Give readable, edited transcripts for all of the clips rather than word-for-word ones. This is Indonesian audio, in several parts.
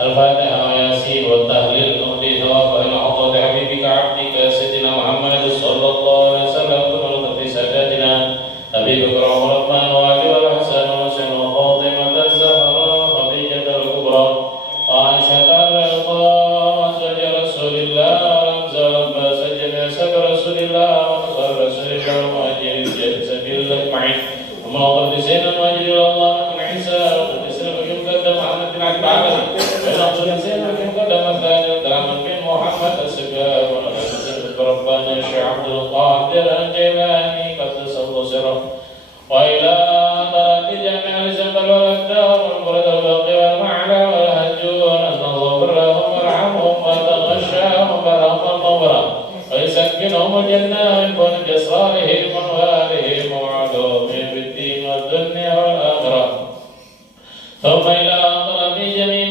الفاتحة وياسين والتهليل نهدي ثواب إلى حضرة حبيبك عبدك سيدنا محمد صلى الله عليه وسلم ببركة ساداتنا أبي بكر وعثمان وعلي والحسن والحسين وفاطمة الزهراء خديجة الكبرى وعائشة الرضا أزواج رسول الله ورمز العباس جميع سبع رسول الله ونصر رسول الله ومهاجرين في سبيل الله أجمعين ومن أفضل سيدنا وأجل الله من عيسى وقدسنا بكم قدم محمد بن عبد العالم ونقصد سيدنا بكم قدم الثاني الدرام بن محمد السكاب ونقصد بربنا الشيخ عبد القادر الجيلاني قدس الله سره وإلى درجة جميع الزنبل والأكدار والبرد والباقي والمعلى والهجون أن الله برهم وارحمهم وتغشاهم برهم المغفرة ويسكنهم الجنة ويكون بأسرارهم وأنوارهم وعلومهم بالدين والدنيا والآخرة ثم إلى أقرب جميع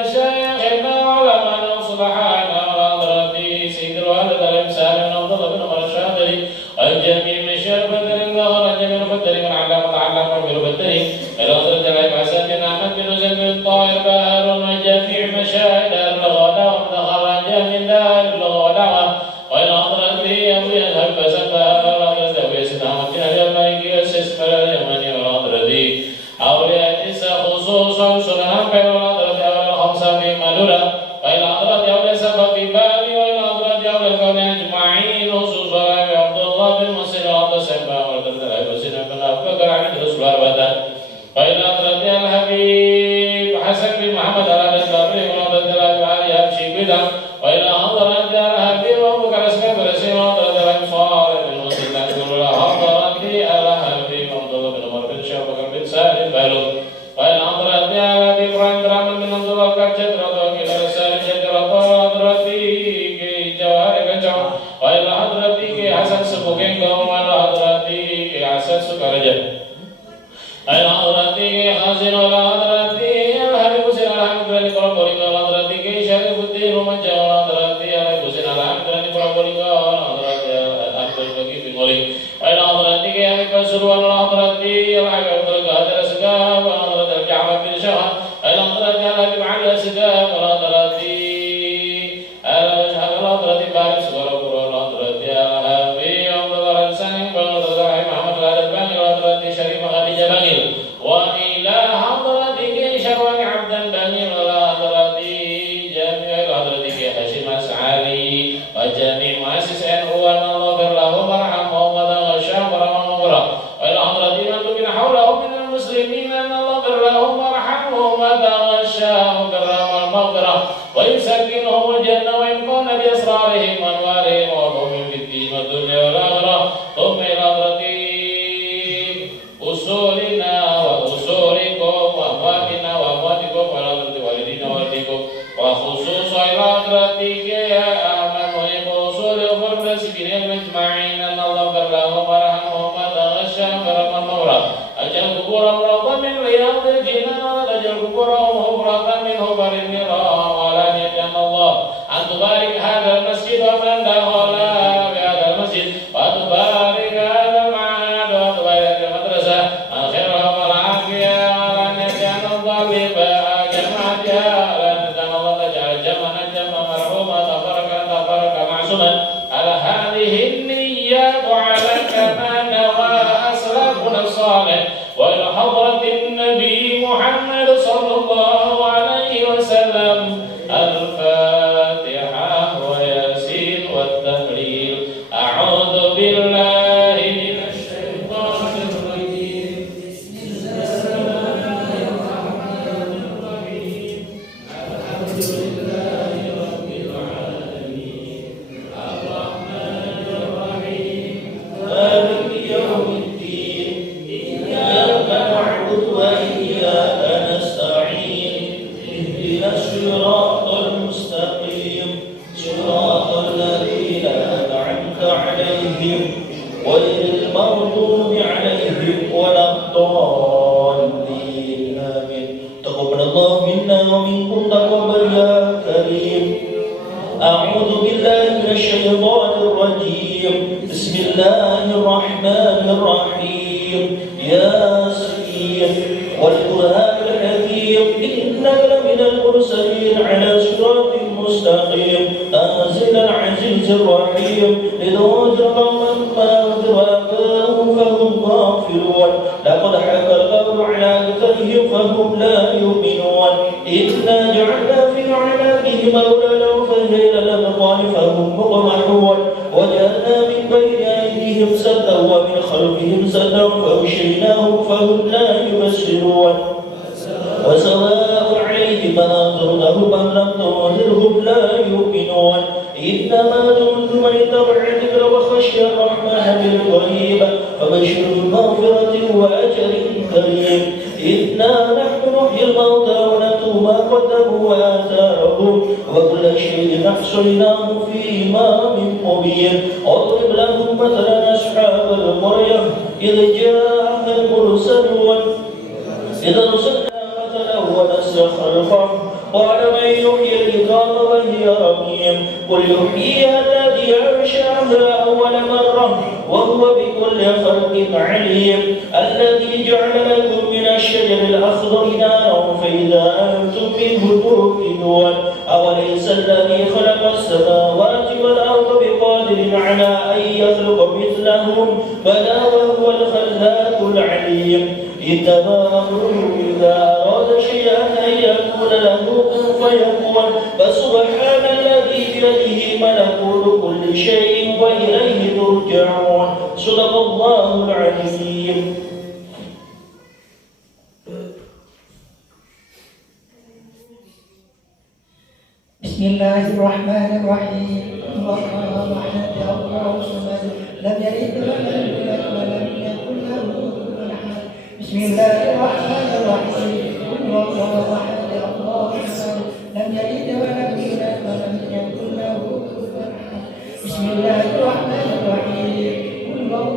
مشايخنا وعلماء صلحانا وحضرته سيد الوالد الإمسال ونفضل بن عمر الشاطري والجميع من شر بدر الله والجميع من بدر من علام وتعلم من بدر إلى أخرج العلم حسن بن أحمد بن زيد بن الطاهر باهر وجميع مشاهد اللغة وخرج من دار اللغة ودعوة وإلى أخرته أبو يذهب فسبها وأخرته ويسد أحمد بن علي المالكي والسيسمر اليمني وأخرته أولياء النساء خصوصا سنها بين الأخرة أولياء الخمسة في مدولة وإلى أخرة أولياء سبب في بالي وإلى أخرة أولياء الكون أجمعين خصوصا عبد الله بن مسلم وعبد السبع وعبد السبع بن أبي بكر عن رسول الله وإلى أخرة الحبيب حسن بن محمد على الكبري ونضد الله علي أبشي بدا وإلى أخرة الحبيب وأبو بكر اسمه برسيم ونضد الأنصار بن مسلم تنقل أخرة الحبيب وعبد الله بن عمر بن شيخ بكر بن سالم بالو وإلى أخرة الحبيب إبراهيم بن عمرو بن عبد الله بن جدرة وكلا سالم جدرة وحضرتي جواري بجو وإلى حضرتي حسن سبوكين قوم وإلى حضرتي حسن سكرجة أين حضرتي خازن ولا حضرتي الحبيب سين الحمد لله قربوري ولا حضرتي شريف الدين ومجا ولا حضرتي الحبيب سين الحمد لله قربوري ولا حضرتي الحبيب بقي بمولي أين حضرتي الحبيب سر ولا حضرتي الحبيب عبد القادر سقام ولا حضرتي الجعفر بن شهر أين حضرتي الحبيب علي سقام ولا حضرتي حضرتي بارك سقرب ولا حضرتي الحبيب عبد الله الحسن ولا حضرتي محمد الأدباني ولا حضرتي شريف خديجة بني وإلى حضرتك شروان عبدا بني ولا حضرتي جميع حضرتك هاشم أسعاري وجميع مؤسس هو أن الله غفر له وارحمه وتغشاه ورحمه وغفره وإلى حضرتك من تكن حوله من المسلمين أن الله غفر له وارحمه وتغشاه وكرم المغفرة ويسكنهم الجنة ويكون بأسرارهم وأنوارهم وعلومهم في الدين والدنيا والآخرة ثم إلى حضرتك أصولنا وأصولكم وأمواتنا وأمواتكم وحضرة والدينا ووالديكم وخصوصا إلى حضرتك يا أحمد محب أصول وفرد سبيل أجمعين أن الله غفر لهم ورحمهم وتغشاهم كرم المغفرة أجل قبورهم روضا من رياض الجنان أجل قبورهم حفرة من حفر النيران وعلانية أن الله أن تبارك هذا المسجد ومن دخل بهذا المسجد وتبارك هذا المعهد وتبارك المدرسة الخير والعافية وعلانية أن الضالب جماعتها لأن الله تجعل جمعا مرحوما تبارك معصوما على هذه النيات وعلى كما نوى أسلافنا الصالح وإلى حضرة النبي محمد ومنكم تقبل يا كريم. أعوذ بالله من الشيطان الرجيم. بسم الله الرحمن الرحيم. ياسين والقرآن الحكيم إنك لمن المرسلين على صراط مستقيم تنزيل العزيز الرحيم لتنذر قوما ما أنذر آباؤهم فهم غافلون لقد حق القول على أكثرهم فهم لا يؤمنون إنا جعلنا في أعناقهم أغلالا فهي إلى الأذقان فهم مقمحون وجعلنا من بين أيديهم سدا ومن خلفهم سدا فأغشيناهم فهم لا يبصرون وسواء عليهم أنذرتهم أم لم تنذرهم لا يؤمنون إنما تنذر من اتبع الذكر وخشي الرحمن بالغيب فبشره بمغفرة وأجر كريم. إنا نحن نحيي الموتى ونكتب ما قدموا وآثارهم وكل شيء أحصيناه في إمام مبين. اضرب لهم مثلا أصحاب القرية إذ جاءها المرسلون إذ أرسلنا مثلا ونسى خلقه قال من يحيي العظام وهي رميم قل يحييها الذي أنشأها أول مرة وهو بكل خلق عليم الذي جعل لكم من الشجر الأخضر نارا فإذا أنتم منه توقدون أوليس الذي خلق السماوات والأرض بقادر على أن يخلق مثلهم بلى وهو الخلاق العليم. إنما أمره إذا أراد شيئا أن يقول له كن فيكون فسبحان الذي بيده ملكوت كل شيء وإليه ترجعون. صدق الله العظيم. بسم الله الرحمن الرحيم. الله أحد الله الصمد لم يلد ولم يولد ولم يكن له كفوا أحد. بسم الله الرحمن الرحيم. الله أحد الله الصمد لم يلد ولم يولد ولم يكن له كفوا أحد. بسم الله الرحمن الرحيم. الله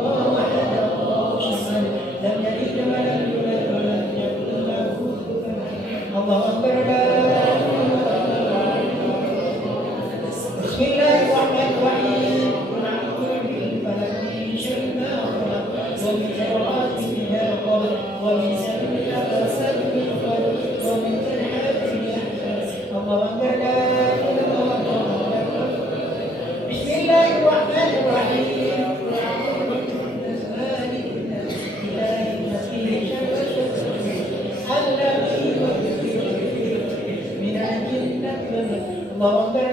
أحد الله الصمد لم يلد ولم يولد ولم يكن له كفوا أحد. الله أكبر. بسم الله الرحمن الرحيم. من شر ما خلق ومن شر غاسق إذا وقب ومن شر حاسد إذا حسد ومن شر حاسد إذا حسد. الله أكبر. لا إله إلا الله. بسم الله الرحمن الرحيم. الله أكبر.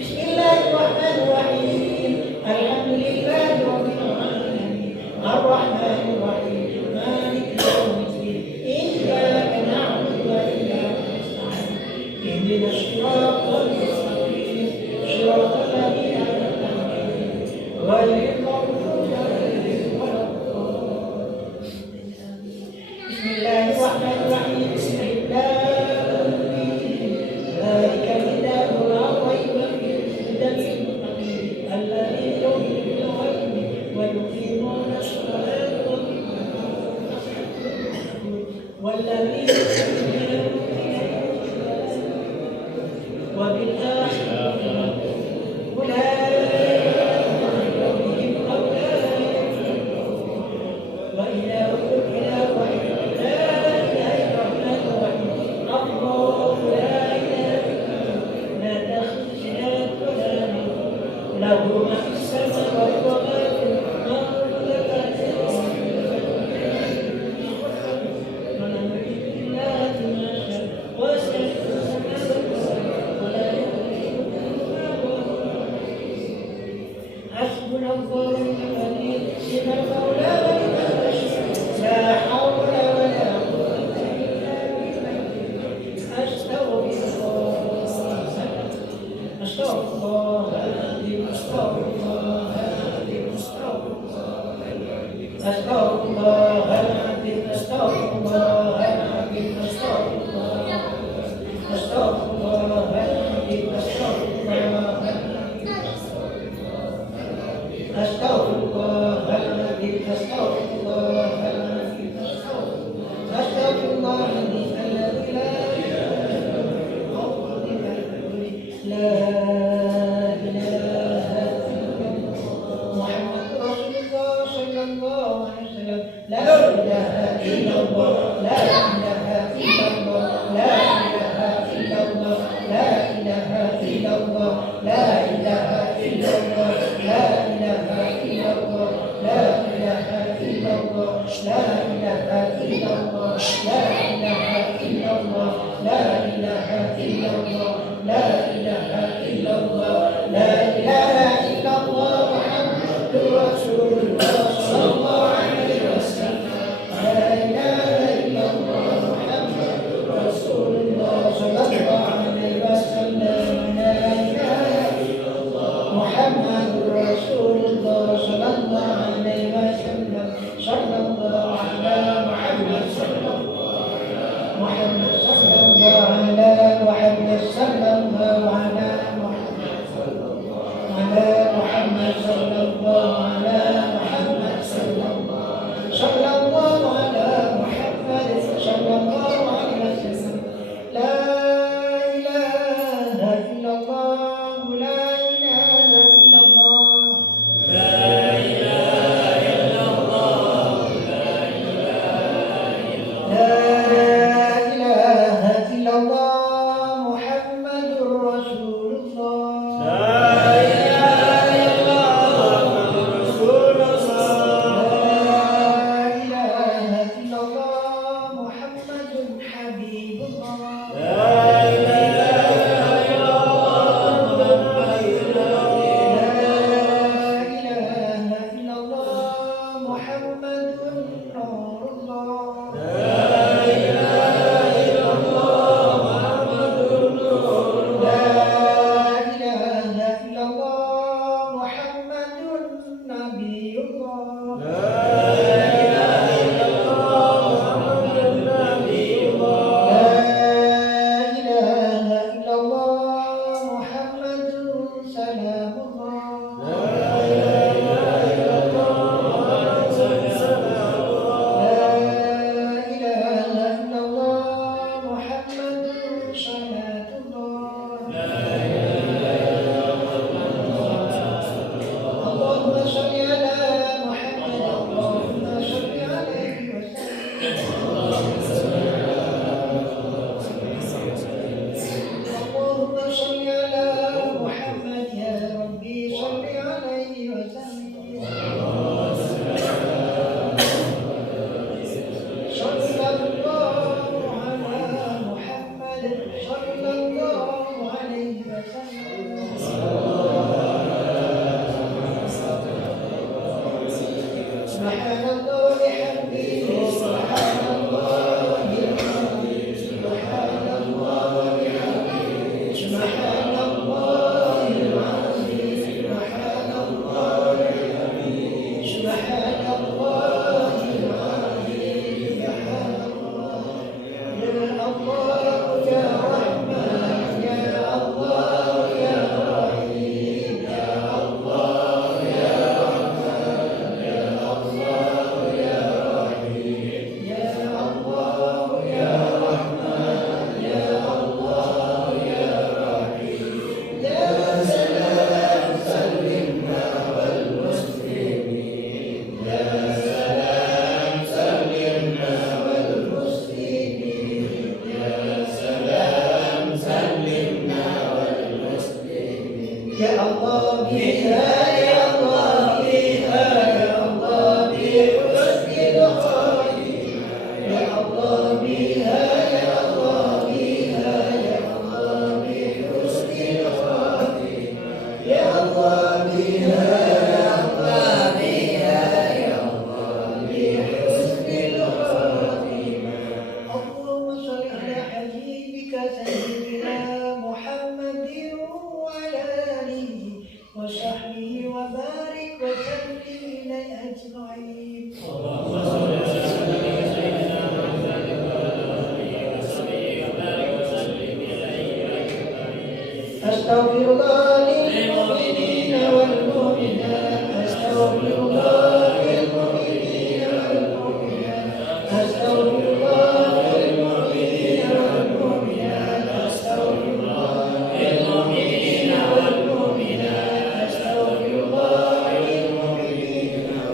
بسم الله الرحمن الرحيم. الحمد لله رب العالمين الرحمن الرحيم مالك يوم الدين إياك نعبد وإياك نستعين اهدنا الصراط المستقيم صراط الذين أنعمت عليهم غير المغضوب عليهم ولا الضالين. بسم الله الرحمن الرحيم. ذلك الكتاب لا ريب فيه هدى للمتقين الذين يؤمنون بالغيب ويقيمون الصلاة والذين وبالآخرة أولئك ربهم أولئك وإلهكم إله واحد لا إله إلا الرحمن الرحيم. الله لا إله لا تأخذ سنة ولا نوم له ما في السماوات وما في الأرض حسبنا الله ونعم الوكيل نعم المولى ونعم النصير لا حول ولا قوة إلا بالله. أستغفر الله العظيم. أستغفر الله العظيم. أستغفر الله العظيم. أستغفر الله العظيم. أستغفر الله العظيم. أستغفر الله أستغفر الله العظيم. أستغفر الله العظيم. أستغفر الله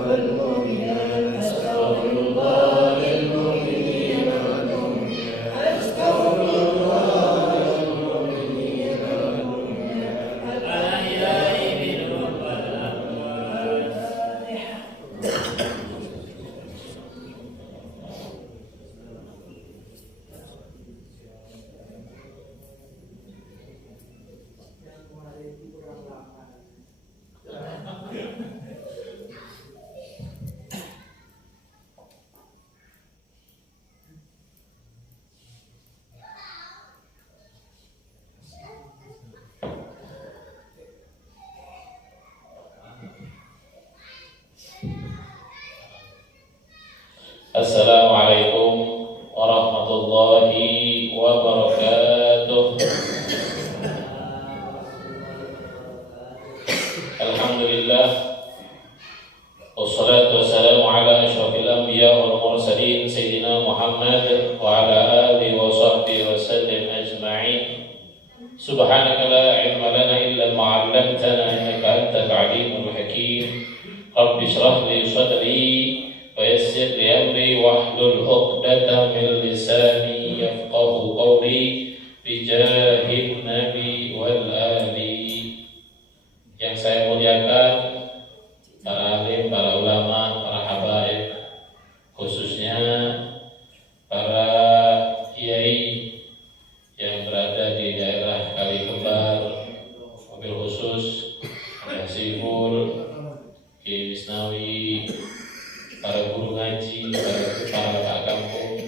والمؤمنات أستغفر الله Assalamualaikum warahmatullahi wabarakatuh. Alhamdulillah, wassalatu wassalamu ala asyrafil anbiya wal mursalin sayyidina Muhammad wa ala alihi wa sahbihi wa sallam ajma'in. Subhanaka la ilma lana illa ma 'allamtana innaka antal alimul hakim. Rabbi shrah li sadri wa yassir li amri wahlul 'uqdatam min lisani yafqahu qawli bi jahin nabi wal ali. Yang saya muliakan para alim, para ulama, para habaib, khususnya para kiai yang berada di daerah Kalikembar, mobil khusus, Mbah Sibul, Kiai Wisnawi, para guru ngaji, para kakak kampung,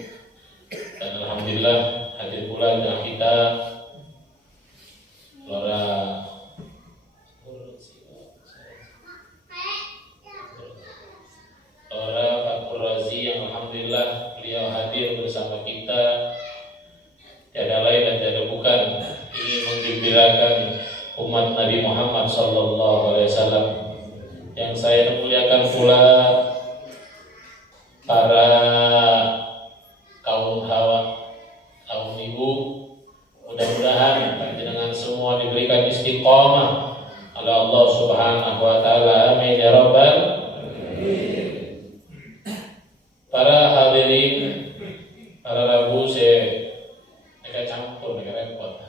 dan alhamdulillah hadir pula dengan kita Lora Fathur Razi yang alhamdulillah beliau hadir bersama kita. Tiada lain dan tiada bukan ingin menggembirakan umat Nabi Muhammad sallallahu alaihi wasallam. Yang saya muliakan pula para kaum hawa, kaum ibu, mudah-mudahan dengan semua diberikan istiqomah oleh Allah Subhanahu wa taala. Amin ya rabbal alamin. Para hadirin, para Rabu saya campur mereka repot.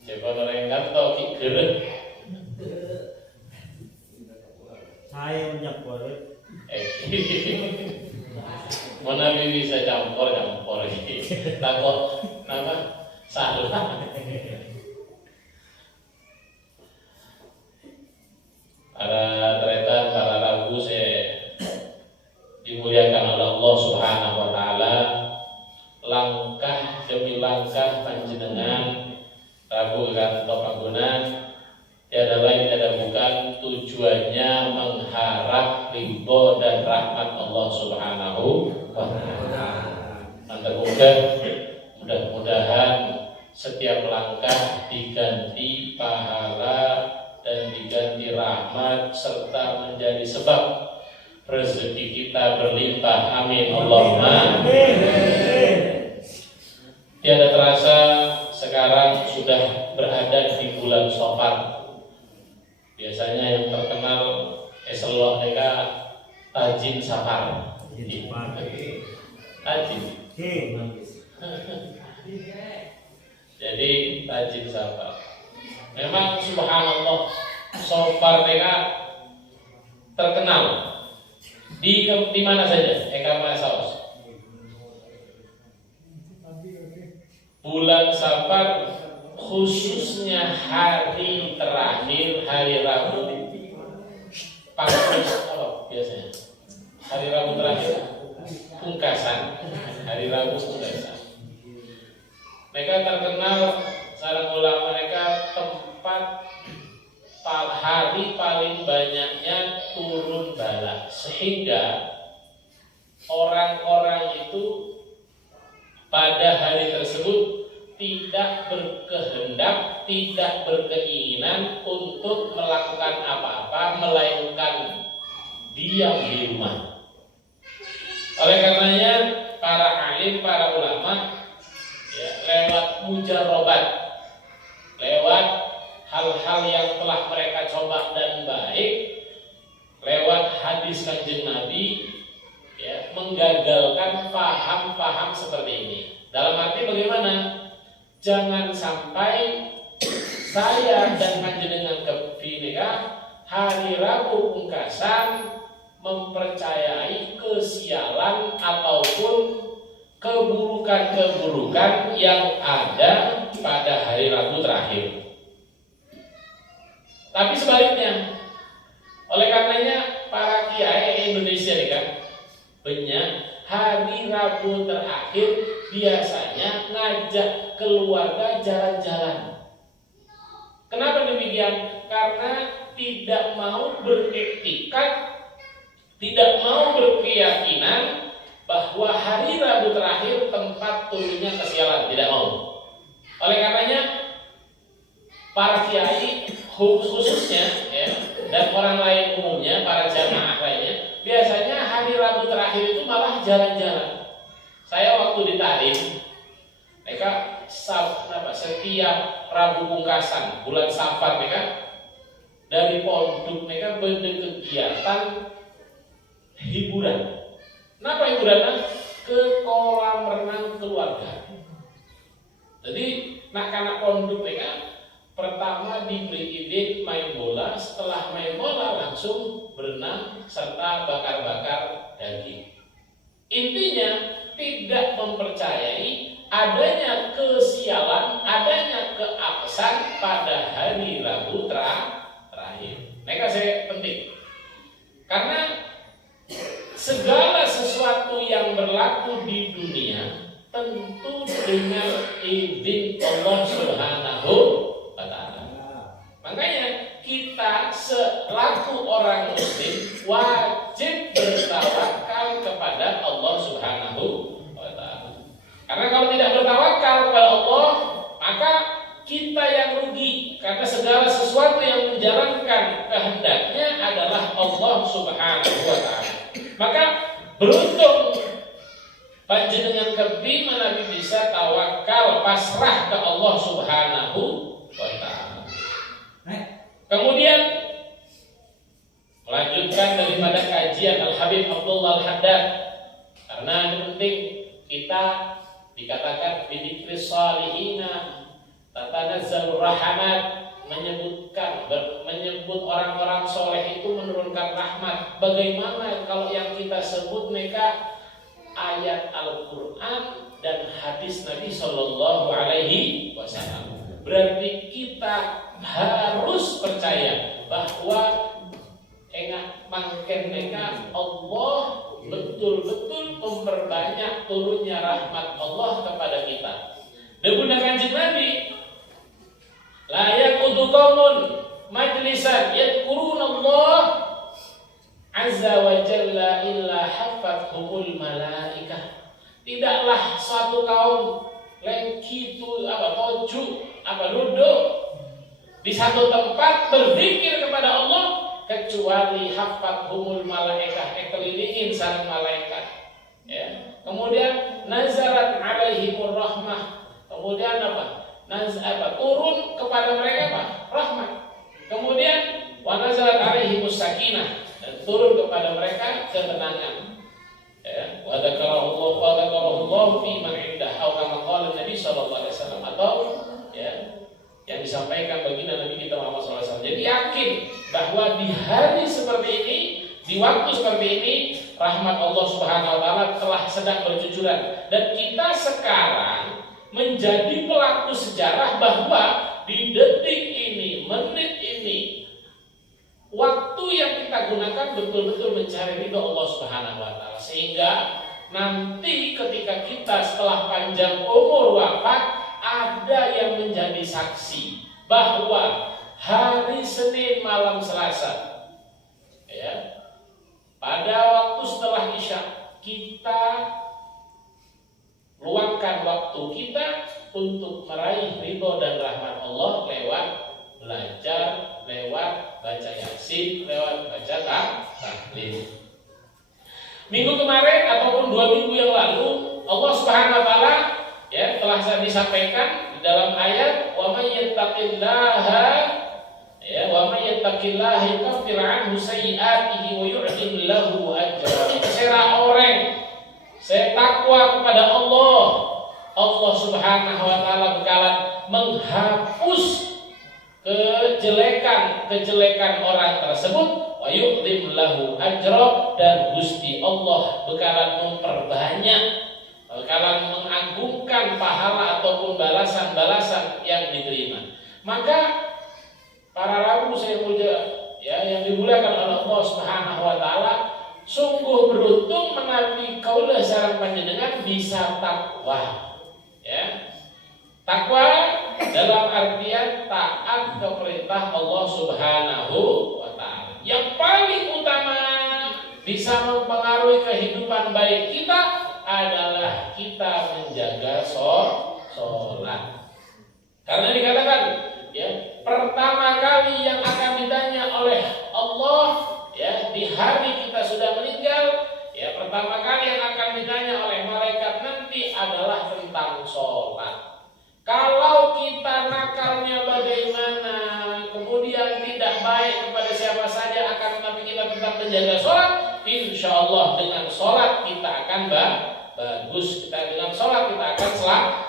Coba orang kantor kikir. Saya mencampur. Mana bisa campur takut nama salah. Para tretan, para Rabu saya dimuliakan oleh Allah Subhanahu wa taala. Langkah demi langkah panjenengan Rabu Kanto Panggonan tiada lain tiada bukan tujuannya mengharap ridho dan rahmat Allah Subhanahu wa taala. Mudah-mudahan setiap langkah diganti pahala dan diganti rahmat serta menjadi sebab rezeki kita berlimpah. Amin Allahumma amin. Tiada terasa sekarang sudah berada di bulan Safar. Biasanya yang terkenal eselon mereka tajin safar. Tajin. Jadi tajin safar. Memang subhanallah safar mereka terkenal di mana saja. Eka Saus. Bulan Safar khususnya hari terakhir, hari Rabu pangkas apa biasanya? Hari Rabu terakhir pungkasan, hari Rabu pungkasan. Mereka terkenal seorang ulama mereka tempat hari paling banyaknya turun bala, sehingga orang-orang itu pada hari tersebut tidak berkehendak, tidak berkeinginan untuk melakukan apa-apa melainkan diam di rumah. Oleh karenanya para alim, para ulama ya, lewat mujarobat, lewat hal-hal yang telah mereka coba dan baik, lewat hadis Kanjeng Nabi ya, menggagalkan paham-paham seperti ini. Dalam arti bagaimana? Jangan sampai saya dan panjenengan kebinekaan hari Rabu pungkasan mempercayai kesialan ataupun keburukan-keburukan yang ada pada hari Rabu terakhir. Tapi sebaliknya, oleh karenanya para kiai Indonesia nih kan, banyak hari Rabu terakhir biasanya ngajak keluarga jalan-jalan. Kenapa demikian? Karena tidak mau beriktikad tidak mau berkeyakinan bahwa hari Rabu terakhir tempat turunnya kesialan, tidak mau. Oleh karenanya para kiai khususnya ya, dan orang lain umumnya, para jamaah lainnya, biasanya hari Rabu terakhir itu malah jalan-jalan. Saya waktu di Tarim, mereka setiap Rabu pungkasan bulan Safar mereka dari pondok mereka berkegiatan hiburan. Kenapa hiburan? Ke kolam renang keluarga. Jadi anak-anak pondok mereka pertama diberi ide main bola, setelah main bola langsung berenang serta bakar-bakar daging. Intinya tidak mempercayai adanya kesialan, adanya keapesen pada hari Rabu terakhir. Mereka saya penting karena segala sesuatu yang berlaku di dunia tentu dengan izin Allah Subhanahu wa Ta'ala. Makanya kita selaku orang muslim wajib bertawakal kepada Allah Subhanahu wa Ta'ala. Karena kalau tidak bertawakal kepada Allah, maka kita yang rugi, karena segala sesuatu yang menjalankan kehendaknya adalah Allah Subhanahu wa Ta'ala. Maka beruntung panjenengan kerti menawi bisa tawakal pasrah ke Allah Subhanahu wa Ta'ala. Kemudian melanjutkan daripada kajian Al-Habib Abdullah Al-Haddad, karena ini penting kita dikatakan bidikris salihina tatanazzalur rahmat, menyebut orang-orang soleh itu menurunkan rahmat. Bagaimana kalau yang kita sebut mereka ayat Al-Quran dan hadis Nabi Sallallahu Alaihi Wasallam? Berarti kita harus percaya bahwa mangken mereka Allah betul-betul memperbanyak turunnya rahmat Allah kepada kita. Debuna Kanjeng Nabi, la yaqudu qaumun majlisan yadhkuruna Allah azza wa jalla illa haffathumul malaikah. Tidaklah suatu kaum lengki itu duduk di satu tempat berzikir kepada Allah kecuali haffathumul malaikah, kelilingin sareng malaikat. Ya. Kemudian nazarat alaihimur rahmah. Kemudian turun kepada mereka rahmat. Kemudian wa nazarat alaihimus sakinah, dan turun kepada mereka ketenangan. Ya, wa dzakarahullahu fi man indah atau kama qala Nabi sallallahu alaihi wasallam, atau ya yang disampaikan baginda Nabi kita Muhammad sallallahu alaihi wasallam. Jadi yakin bahwa di hari seperti ini, di waktu seperti ini, rahmat Allah Subhanahu wa taala telah sedang bercucuran, dan kita sekarang menjadi pelaku sejarah bahwa di detik ini, menit ini, waktu yang kita gunakan betul-betul mencari ridho Allah Subhanahu wa taala, sehingga nanti ketika kita setelah panjang umur wafat ada yang menjadi saksi bahwa hari Senin malam Selasa, ya, pada waktu setelah Isya kita luangkan waktu kita untuk meraih ridho dan rahmat Allah lewat belajar, lewat baca Yasin, lewat baca tahlil. Minggu kemarin ataupun 2 minggu yang lalu Allah Subhanahu wa taala ya telah disampaikan di dalam ayat wa may yattaqillaha ya wa may yattaqillaha yukaffir anhu sayyi'atihi wa yu'tim lahu ajran. Sera orang saya takwa kepada Allah, Allah Subhanahu wa taala bakalan menghapus kejelekan orang tersebut, wa yu'tim lahu ajra, dan Gusti Allah bakalan memperbanyak, bakalan mengagungkan pahala ataupun balasan-balasan yang diterima. Maka para rabu saya puja ya yang dimuliakan oleh Allah Subhanahu wa taala, sungguh beruntung menawi kaulah sareng panjenengan bisa takwa. Ya. Takwa dalam artian taat ke perintah Allah Subhanahu wa taala. Yang paling utama bisa mempengaruhi kehidupan baik kita adalah kita menjaga sholat. Karena dikatakan ya, pertama kali yang akan ditanya oleh Allah ya di hari kita sudah meninggal, ya pertama kali yang akan ditanya oleh malaikat nanti adalah tentang sholat. Kalau kita nakalnya bagaimana, kemudian tidak baik kepada siapa saja, akan tetapi kita tetap menjaga sholat, insya Allah dengan sholat kita akan bagus. Kita dengan sholat kita akan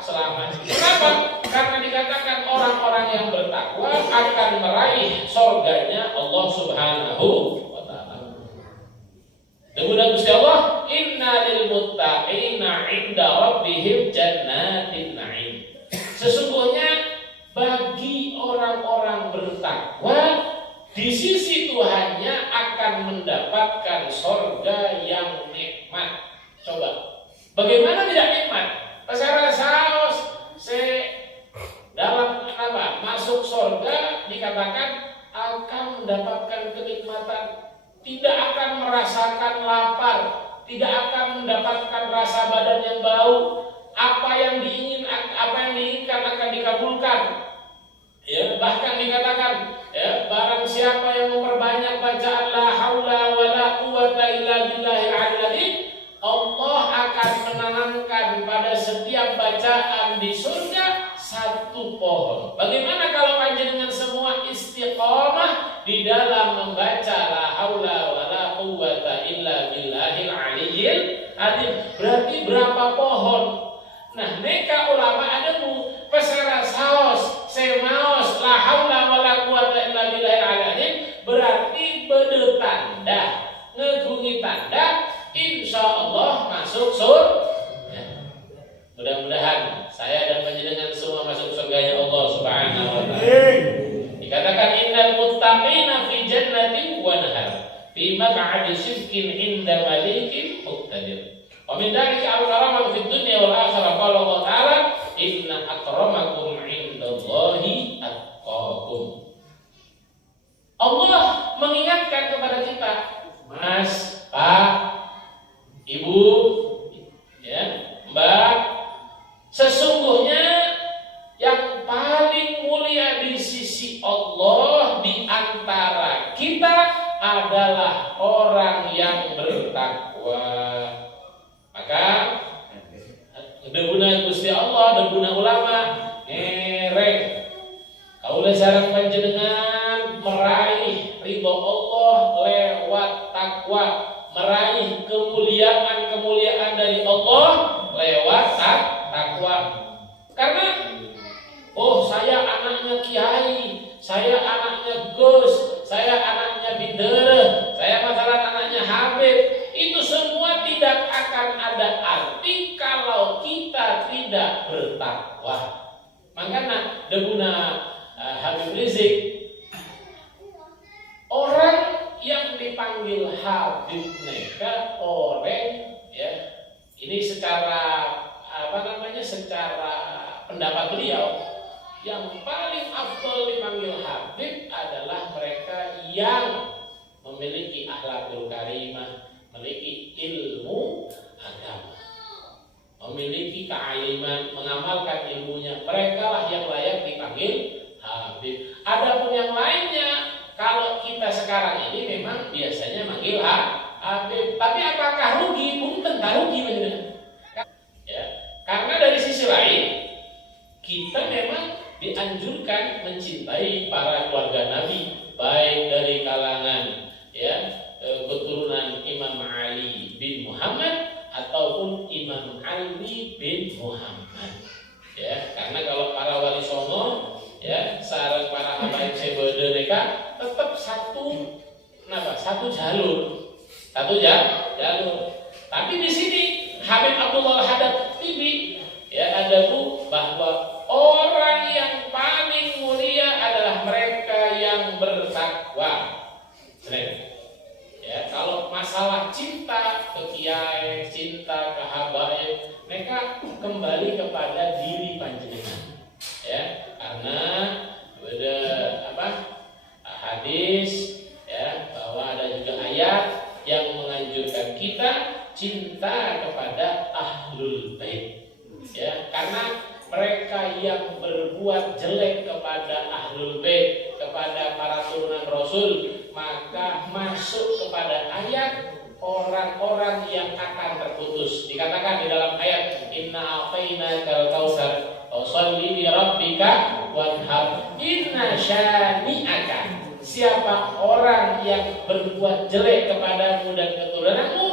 selamat. Kenapa? Karena dikatakan orang-orang yang bertakwa akan meraih surganya Allah Subhanahu wa ta'ala. Kemudian Gusti Allah, inna lil muttaqina 'inda rabbihim jannatin na'im. Sesungguhnya bagi orang-orang bertakwa di sisi Tuhannya akan mendapatkan surga yang nikmat. Coba, bagaimana tidak nikmat? Secara saos dalam masuk surga dikatakan akan mendapatkan kenikmatan, tidak akan merasakan lapar, tidak akan mendapatkan rasa badan yang bau, apa yang diinginkan akan dikabulkan. Ya, bahkan dikatakan ya, barang siapa yang memperbanyak bacaan la haula wala quwata illa billahil aliyil azim, Allah akan menanamkan pada setiap bacaan di surga satu pohon. Bagaimana kalau panjenengan semua istiqamah di dalam membaca la haula wala quwata illa billahil aliyil azim? Berarti berapa pohon? Nah, neka ulama adamu pesera saos semaos la haula wala quwata illa billahil aliyil azim, berarti bede tanda ngegungi tanda insya Allah masuk surga. Mudah-mudahan saya dan panjenengan semua masuk surganya Allah Subhanahu wa ta'ala. Dikatakan innal muttaqina fi jannatin wa nahar fi maq'adi sidqin 'inda malikin muqtadir. Wa min dzalika al-karamatu fid dunya wal akhirah. Qala Allah ta'ala inna akramakum 'indallahi atqakum. Allah mengingatkan kepada kita, Mas, Pak, Ibu, ya, Mbak, sesungguhnya yang paling mulia di sisi Allah di antara kita adalah orang yang bertakwa. Maka debuna Gusti Allah, debuna ulama ngereng kaula sareng panjenengan meraih ridho Allah lewat takwa, meraih kemuliaan dari Allah lewat takwa. Karena saya anaknya kiai, saya anaknya Gus, saya anaknya bidere, saya masalah anaknya Habib, itu semua tidak akan ada arti kalau kita tidak bertakwa. Makanya debuna Habib Rizik, orang yang dipanggil Habib neka orang ya, ini secara secara pendapat beliau yang paling afdol dipanggil Habib adalah mereka yang memiliki akhlakul karimah, memiliki ilmu agama, memiliki kealiman, mengamalkan ilmunya. Mereka lah yang layak dipanggil Habib. Adapun yang lainnya, kalau kita sekarang ini memang biasanya manggil Habib. Tapi apakah rugi? Bukan rugi benar. Ya, karena dari sisi lain kita memang dianjurkan mencintai para keluarga Nabi, baik dari kalangan ya keturunan Imam Ali bin Muhammad ataupun Imam Ali bin Muhammad. Ya, karena kalau para wali songo ya sareng para habaib sebede mereka tetap satu jalur. Tapi di sini Habib Abdullah Al-Haddad Tibi ya ada bahwa orang yang paling mulia adalah mereka yang bertakwa. Ya, kalau masalah cinta ke kiai, cinta ke habaib, mereka kembali kepada diri panjenengan. Ya, karena ada hadis ya bahwa ada juga ayat yang menganjurkan kita cinta kepada ahlul bait. Ya, karena mereka yang berbuat jelek kepada ahlul bait, kepada para turunan Rasul, maka masuk kepada ayat orang-orang yang akan terputus. Dikatakan di dalam ayat, inna a'tainakal kautsar fasholli li rabbika wanhar inna syani'aka. Siapa orang yang berbuat jelek kepadamu dan keturunanmu,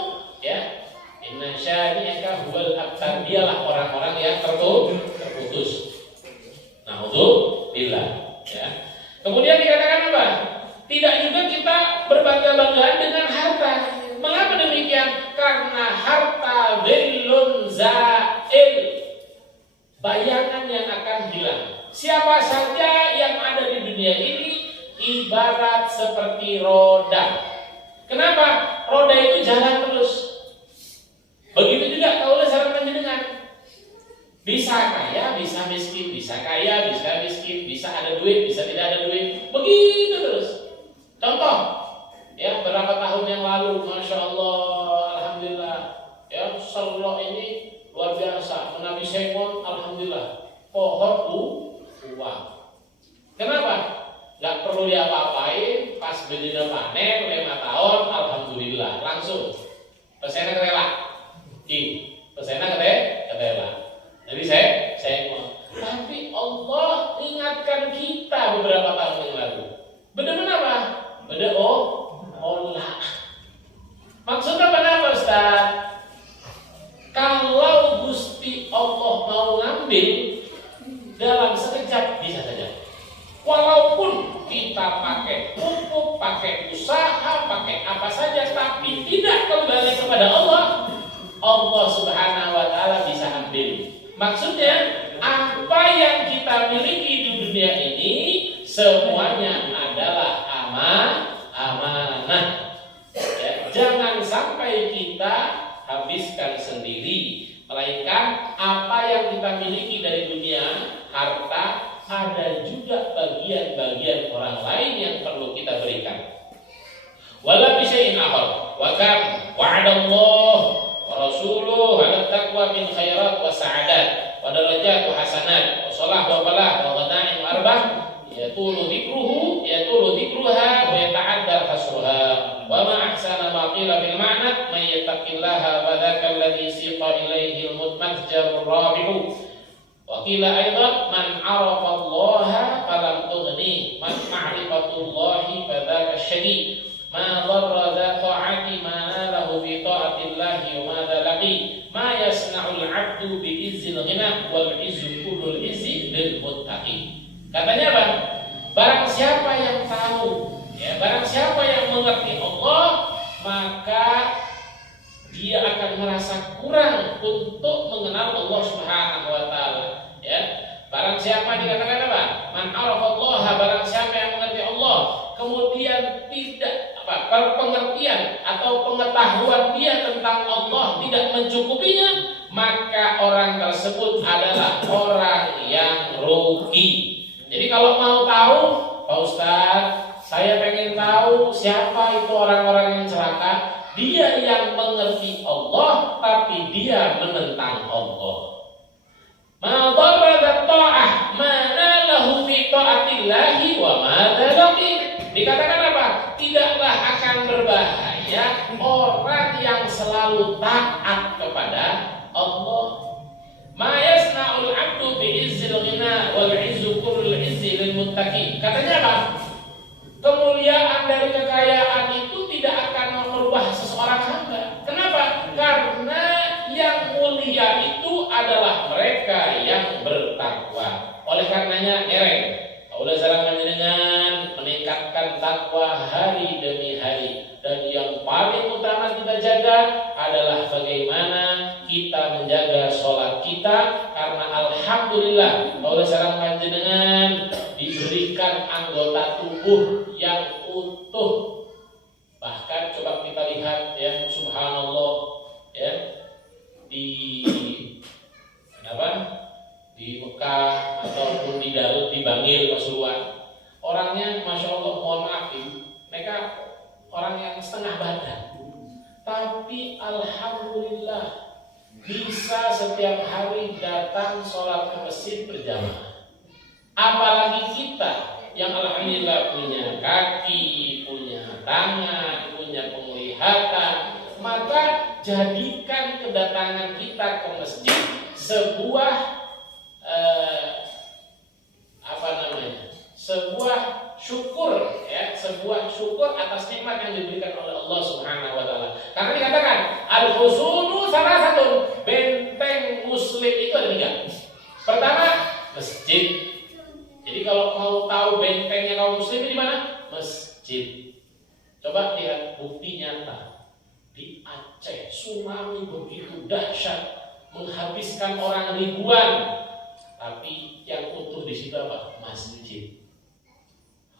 ya, inna syani'aka huwal abtar, dialah orang-orang yang terputus. Na'udzubillah, ya. Kemudian dikatakan apa? Tidak juga kita berbangga-banggaan dengan harta. Mengapa demikian? Karena harta dhillun za'il, bayangan yang akan hilang. Siapa saja yang ada di dunia ini ibarat seperti roda. Kenapa? Roda itu jalan terus. Begitu juga kalau saran panjenengan. Bisa kaya, bisa miskin, bisa kaya, bisa miskin, bisa ada duit, bisa tidak ada duit. Begitu terus. Contoh, ya, berapa tahun yang lalu, masya Allah, alhamdulillah, ya, sallallahu ini luar biasa, menabi Simon, alhamdulillah, pohon uang. Kenapa? Gak perlu diapa-apain, pas bedina panen 5 tahun, alhamdulillah, langsung. Pesena kerela, pesena kerela. Jadi saya mau. Tapi Allah ingatkan kita beberapa tahun yang lalu. Beda apa? Beda olah. Maksudnya apa Ustaz? Kalau Gusti Allah mau ngambil dalam sekejap bisa saja. Walaupun kita pakai pupuk, pakai usaha, pakai apa saja, tapi tidak kembali kepada Allah, Allah Subhanahu wa Ta'ala bisa ambil. Maksudnya, apa yang kita miliki di dunia ini semuanya adalah amanah. Ya, jangan sampai kita habiskan sendiri, melainkan apa yang kita miliki dari dunia, harta, ada juga bagian-bagian orang lain yang perlu kita berikan. Wala bisyai'in akhar wa kam wa'adallah wa rasuluhu 'ala taqwa min khairat wa sa'adat wa darajat wa hasanat wa shalah wa falah wa ghanaim wa arbah yatulu dzikruha wa yata'addar hasruha wa ma ahsana ma qila bil ma'na may yattaqillaha fa dzaka alladhi siqa ilayhi al-mutmajjarur rabi'u. Wakila aidan man arafa Allah falam tughni man ma'rifatullahi fadzaka syadid ma dharra dha ta'ati ma nalahu bi ta'atillahi wa ma dalaqi ma yasna'ul 'abdu bi izzil ghina wal izzu kullul izzi lil muttaqin. Katanya apa? Barang siapa yang tahu, ya, barang siapa yang mengerti Allah, maka dia akan merasa kurang untuk mengenal Allah Subhanahu wa Ta'ala. Ya, barang siapa dikatakan apa? Man arafallaha, barang siapa yang mengerti Allah, kemudian tidak pengertian atau pengetahuan dia tentang Allah tidak mencukupinya, maka orang tersebut adalah orang yang rugi. Jadi kalau mau tahu, Pak Ustadz, saya pengen tahu siapa itu orang-orang yang celaka. Dia yang mengerti Allah, tapi dia menentang Allah. Ma darra ta'ah mana lahu fi ta'atillahi wa ma dalaqi. Dikatakan apa? Tidaklah akan berbahaya orang yang selalu taat kepada Allah. Ma yasna'ul 'abdu bi izzil ghina wal 'izzu kullul 'izzi lil muttaqin. Katanya apa? Kemuliaan dari kekayaan itu tidak akan merubah seseorang hamba. Kenapa? Karena yang mulia itu adalah mereka yang bertakwa. Oleh karenanya ereng, udah sareng panjenengan meningkatkan takwa hari demi hari. Dan yang paling utama kita jaga adalah bagaimana kita menjaga sholat kita. Karena alhamdulillah oleh sareng panjenengan diberikan anggota tubuh yang utuh. Bahkan coba kita lihat ya, subhanallah ya, di Mekah ataupun di Garut, di Bangil, Pasuruan, orangnya masya Allah, mohon maaf, mereka orang yang setengah badan, tapi bisa setiap hari datang sholat ke masjid berjamaah. Apalagi kita yang alhamdulillah punya kaki, punya tangan, punya penglihatan, maka jadikan kedatangan kita ke masjid sebuah sebuah syukur, ya, sebuah syukur atas nikmat yang diberikan oleh Allah Subhanahu wa taala. Karena dikatakan al-husulu salah satu benteng muslim itu ada 3. Pertama, masjid. Jadi kalau mau tahu bentengnya kaum muslim di mana? Masjid. Coba lihat bukti nyata. Di Aceh tsunami begitu dahsyat, menghabiskan orang ribuan. Tapi yang utuh di situ apa? Masjid.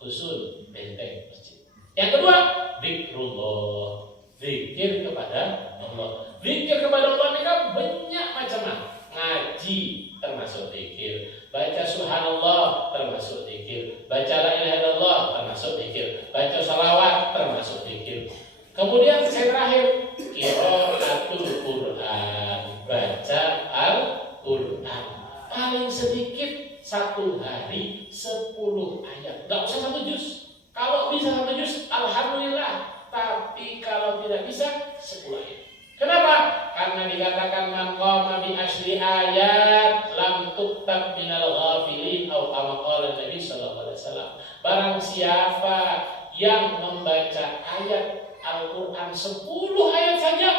Usul benteng masjid. Yang kedua, zikrullah. Zikir kepada Allah. Zikir kepada Allah ini kan banyak macam-macam. Ngaji termasuk zikir, baca subhanallah termasuk zikir, baca la ilaha illallah termasuk zikir, baca salawat termasuk zikir. Kemudian yang terakhir, qiraatul Quran, baca Al-Quran. Paling sedikit 1 hari 10 ayat. Gak usah 1 juz. Kalau bisa 1 juz, alhamdulillah. Tapi kalau tidak bisa, 10 ayat. Kenapa? Karena dikatakan man qama bi asyri ayat lam tuktab minal ghafilin atau kama qala Nabi sallallahu alaihi wasallam. Barang siapa yang membaca ayat Al-Qur'an 10 ayat saja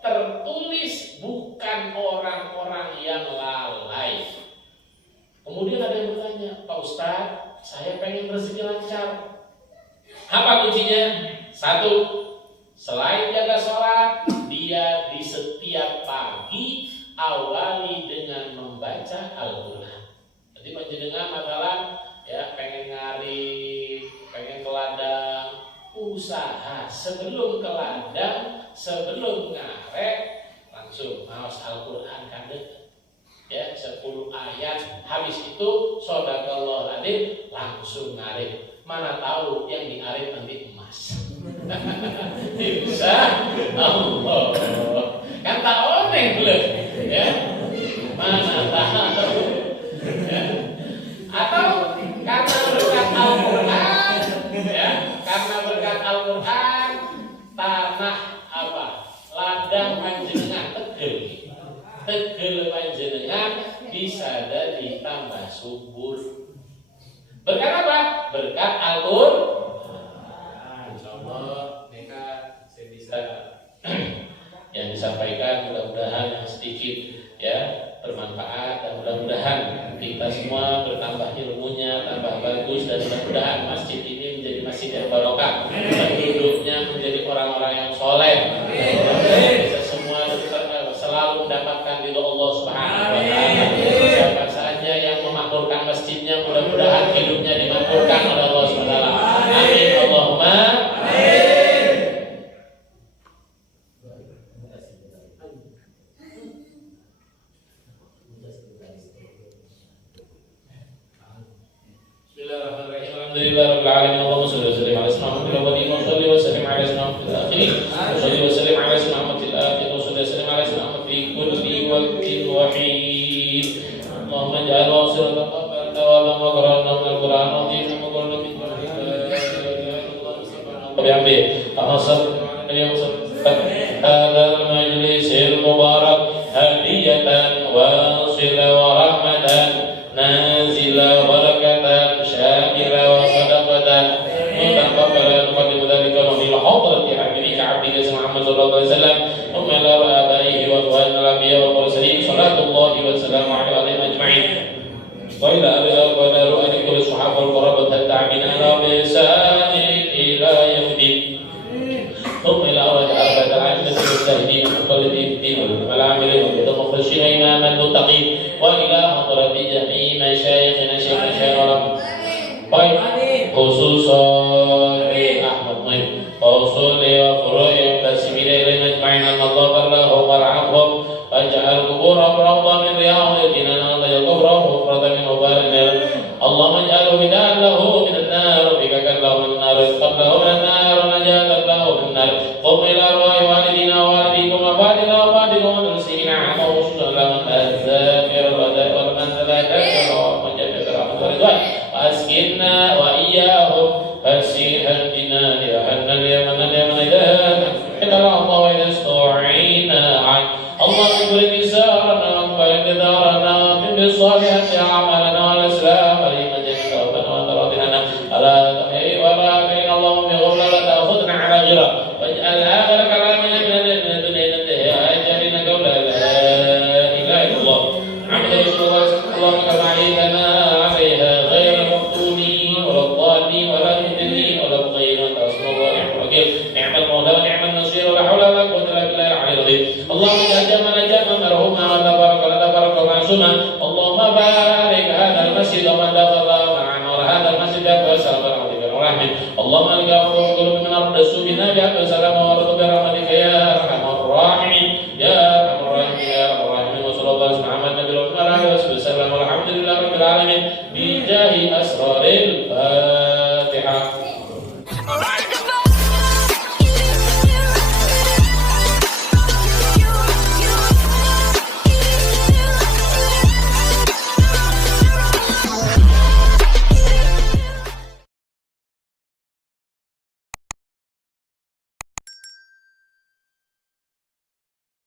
tertulis bukan orang-orang yang lalai. Kemudian ada yang bertanya, Pak Ustadz, saya pengen rezeki lancar. Apa kuncinya? 1, selain jaga sholat, dia di setiap pagi awali dengan membaca Al-Quran. Jadi panjenengan masalah ya pengen ngarit, pengen ke ladang, usaha sebelum ke ladang, sebelum ngaret langsung maos Al-Quran kadek. Ya 10 ayat, habis itu shadakallahu adzim langsung ngarit. Mana tahu yang diarit nanti emas. Bisa Allah kan tak oneng belum ya, mana tahu ya. Atau karena berkat Al-Quran ya, karena berkat Al-Quran tanah apa ladang panjenengan tegel panjenengan bisa jadi tambah subur. Berkat apa? Berkat Al-Quran. Insyaallah mereka saya bisa yang disampaikan mudah-mudahan yang sedikit ya bermanfaat dan mudah-mudahan kita semua bertambah ilmunya, tambah bagus dan mudah-mudahan masjid ini menjadi masjid yang barokah, penduduknya menjadi orang-orang yang soleh, kita semua selalu mendapatkan ridho Allah Subhanahu wa taala. Siapa saja yang memakmurkan masjidnya mudah-mudahan hidupnya dimakmurkan oleh Allah Subhanahu wa taala. Amin Allahumma amin. Bismillahirrahmanirrahim. Alhamdulillahirabbil alamin. Allahumma shalli wa sallim ala sayyidina Muhammadin wa shalli wa sallim ala sayyidina Muhammadin akhirin. Wa shalli wa sallim ala sayyidina Muhammadin akhirin. Wa shalli wa sallim ala sayyidina Muhammadin fi kulli waqtin wa hin. Allahumma ij'al wasiratan qabla wa lam waqra'na min al-Qur'an azim wa qulna min bihamdi. هذا المجلس المبارك هدية واصلة ورحمة نازلة بركة شاملة وصدقة متقبلة نقدم ذلك وفي حضرة حبيبك عبدك محمد صلى الله عليه وسلم ثم إلى آبائه وأزواجه الأنبياء والمرسلين صلاة الله وسلامه عليهم أجمعين وإلى آل كل الصحابة والقرابة التابعين بإحسان إلى يوم الدين ثم إلى أربعة العامة المجتهدين والمقلدين في الدين والعاملين والمخلصين إماما المتقين وإلى حضرة جميع مشايخنا شيخ مشايخنا خصوصا أحمد طيب وأصول وفروع المنتسبين إليهم أجمعين أن الله بلغهم وارحمهم واجعل قبورهم روضة من رياض الجنان وضيق قبرهم مفردا من غبار النار اللهم اجعله بداء له من النار وبكك له من النار قبله من النار ونجاة له من النار قم إلى أرواح والدينا ووالديكم ووالدنا صادق ومنسين عما وصل من الذاكر ومن تذكر ومن جمع برحمة ورضوان وأسكننا وإياهم فسيح الجنان وحنا اليمن إذا نحن الله وإذا استعينا عنه اللهم اغفر نسارنا واغفر دارنا من بصالحة أعمالنا والإسلام ولمن ربنا وأنت راض عنا ألا تحيي ولا بين اللهم بغفر لا تأخذنا على غيره واجعل آخر كلامنا من الدنيا أجلنا قول لا إله إلا الله عمد رسول الله اللهم كما علينا عليها غير المفتونين ولا الضالين ولا المهتدين ولا الضالين وأنت أصل الله نعم الوكيل نعم المولى ونعم النصير ولا حول ولا قوة إلا بالله العلي العظيم اللهم اجعل جمعنا مرحوما ولا تبارك معصوما اللهم بارك هذا المسجد ومن دخل معنا وهذا المسجد وسلام برحمتك ورحمتك اللهم انك افضل قلوب من ارض بنا بك سلام ورد برحمتك يا ارحم الراحمين يا ارحم الراحمين يا ارحم الراحمين وصلى الله على محمد النبي الامي وعلى اله وصحبه وسلم والحمد لله رب العالمين